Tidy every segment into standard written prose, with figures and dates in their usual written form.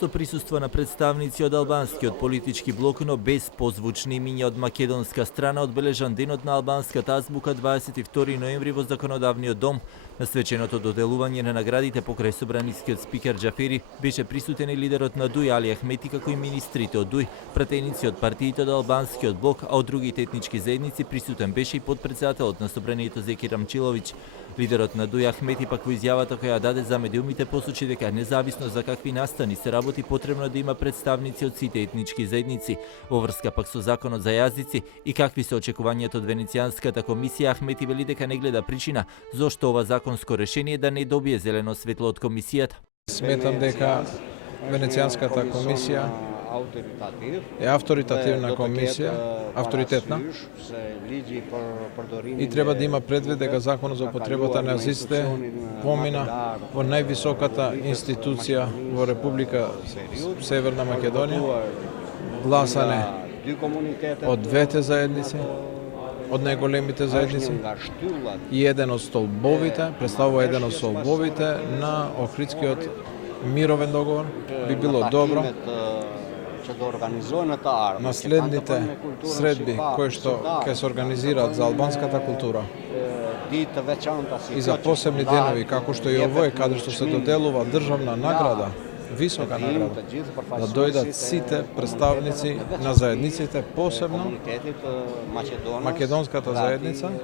со присуство на представници од албанскиот политички блок, но без позвучни имиња од македонска страна, одбележан денот на албанската азбука 22 ноември во Законодавниот дом. На свеченото доделување на наградите покрај собранискиот спикер Џафери беше присутен и лидерот на ДУИ Али Ахмети, како и министрите од ДУИ, пратеници од партиите од албанскиот блок, а од другите етнички заедници присутен беше и потпредседателот на собранието Зеки Рамчиловиќ. Лидерот на ДУИ Ахмети пак во изјавата која даде за медиумите посочи дека независно за какви настани се работи, потребно да има представници од сите етнички заедници. Во врска пак со законот за јазици и какви се очекувањата од Венецијанската комисија, Ахмети вели дека не гледа причина зошто ова законско решение да не добие зелено светло од комисијата. Сметам дека Венецијанската комисија е авторитативна комисија, авторитетна, и треба да има предвид дека законот за употребата на јазиците помина во највисоката институција во Република Северна Македонија, гласане од двете заедници, од најголемите заедници, и еден од столбовите, представува еден од столбовите на Охридскиот мировен договор. Би било добро на следните средби кои што ќе се организираат за албанската култура и за посебни денови, како што и овој, каде што се доделува државна награда, висока награда, да дојдат сите представници на заедниците, посебно македонската заедница.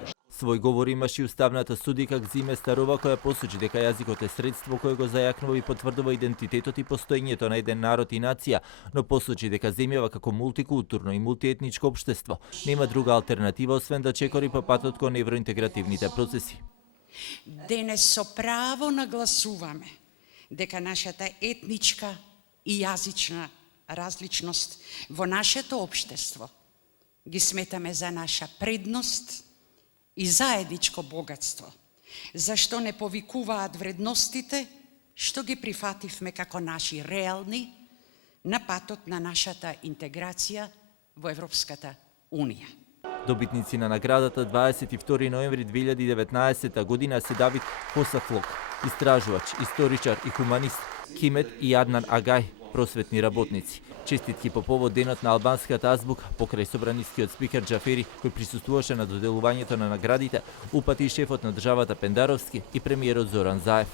Свој говор имаше и уставната судика Гзиме Старова, која посочи дека јазикот е средство кое го зајакнува и потврдува идентитетот и постоењето на еден народ и нација, но посочи дека земјава како мултикултурно и мултиетничко општество нема друга алтернатива освен да чекори по патот кон евроинтегративните процеси. Денес со право нагласуваме дека нашата етничка и јазична различност во нашето општество ги сметаме за наша предност и заедничко богатство, зашто не повикуваат вредностите што ги прифативме како наши реални на патот на нашата интеграција во Европската Унија. Добитници на наградата 22 ноември 2019 година се Давид Хосафлок, истражувач, историчар и хуманист, Кимет и Аднан Агај, просветни работници. Честитки по повод денот на албанската азбука покрај собранискиот спикер Џафери, кој присуствуваше на доделувањето на наградите, упати и шефот на државата Пендаровски и премиерот Зоран Заев.